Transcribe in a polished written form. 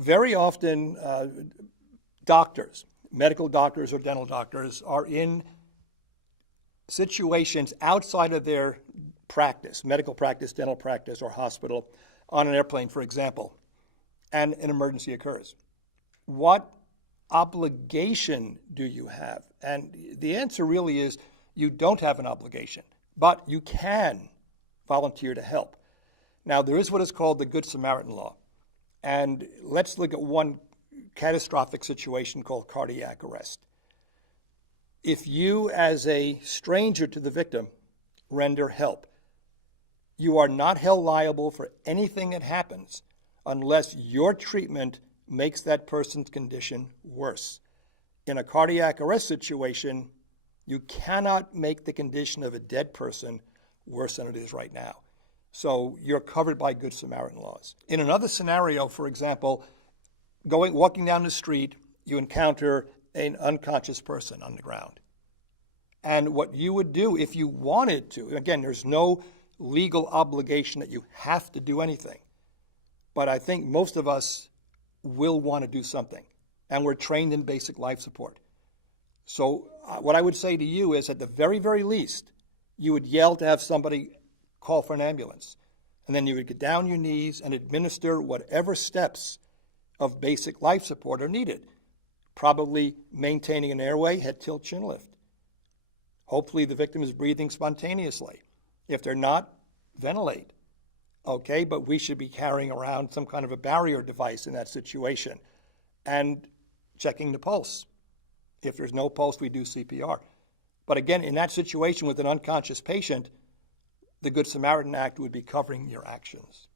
very often doctors, medical doctors or dental doctors, are in situations outside of their practice, medical practice, dental practice, or hospital, on an airplane, for example, and an emergency occurs. What obligation do you have? And the answer really is you don't have an obligation, but you can volunteer to help. Now, there is what is called the Good Samaritan Law. And let's look at one catastrophic situation called cardiac arrest. If you, as a stranger to the victim, render help, you are not held liable for anything that happens unless your treatment makes that person's condition worse. In a cardiac arrest situation, you cannot make the condition of a dead person worse than it is right now. So you're covered by Good Samaritan laws. In another scenario, for example, walking down the street, you encounter an unconscious person on the ground. And what you would do if you wanted to, again, there's no legal obligation that you have to do anything, but I think most of us will want to do something, and we're trained in basic life support. So what I would say to you is, at the very, very least, you would yell to have somebody call for an ambulance, and then you would get down on your knees and administer whatever steps of basic life support are needed, probably maintaining an airway, head tilt, chin lift. Hopefully the victim is breathing spontaneously. If they're not, ventilate. Okay, but we should be carrying around some kind of a barrier device in that situation and checking the pulse. If there's no pulse, we do CPR. But again, in that situation with an unconscious patient, the Good Samaritan Act would be covering your actions.